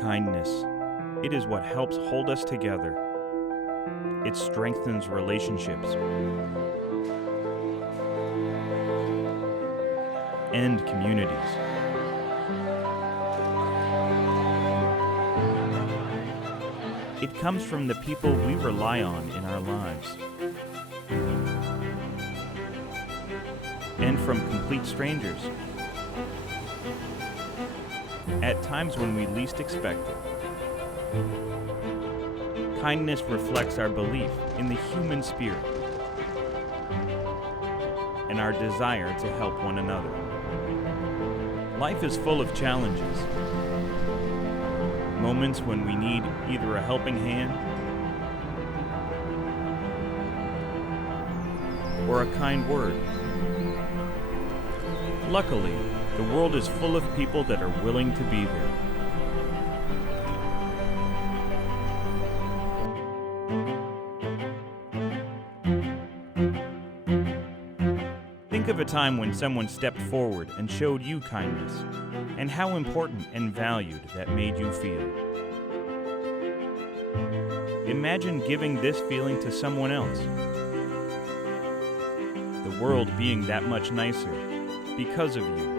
Kindness. It is what helps hold us together. It strengthens relationships and communities. It comes from the people we rely on in our lives and from complete strangers at times when we least expect it. Kindness reflects our belief in the human spirit and our desire to help one another. Life is full of challenges, moments when we need either a helping hand or a kind word. Luckily, the world is full of people that are willing to be there. Think of a time when someone stepped forward and showed you kindness, and how important and valued that made you feel. Imagine giving this feeling to someone else. The world being that much nicer because of you.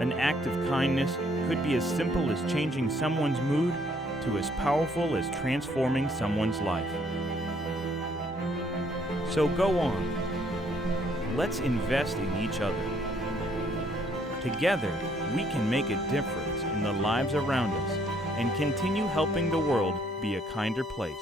An act of kindness could be as simple as changing someone's mood to as powerful as transforming someone's life. So go on. Let's invest in each other. Together, we can make a difference in the lives around us and continue helping the world be a kinder place.